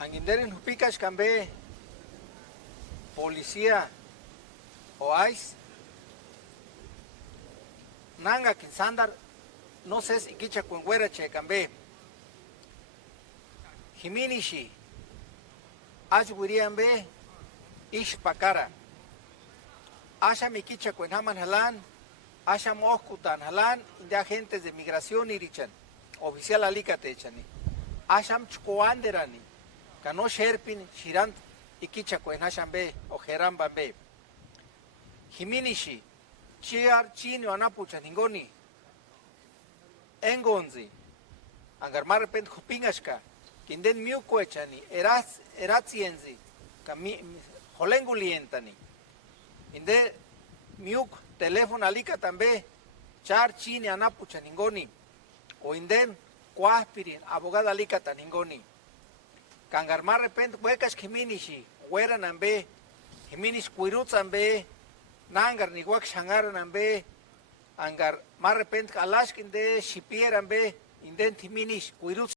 Anginderen hupicash cambe policía o ICE nanga kinsandar no sé si kicha cuenguera che cambe Jiminishi Ashwirian be Ish Pakara Asha Mikicha Cuenhaman Halan Asha Moskutan Halan de agentes de migración irichan oficial alicate chani Asham Chkoanderani Kano Sherpin Shirant Ikicha Cuenhasham be o Jeramba be Jiminishi Chiar Chino Anapucha Ningoni Engonzi Angarmar Pent Hupingashka Kinden Miuquechani Eratzienzi Holengulientani Inde Miuk teléfono alika tambe Char Chini Anapucha Ningoni o Indem Quaspirin abogada alika Taningoni Kangarmar repent Huecas Jiminishi Hueran ambe Jiminish Quirutz ambe Nangar ni Huac Shangaran ambe Angar mar repent Alashkin de Shipier ambe Indent Jiminish Quirutz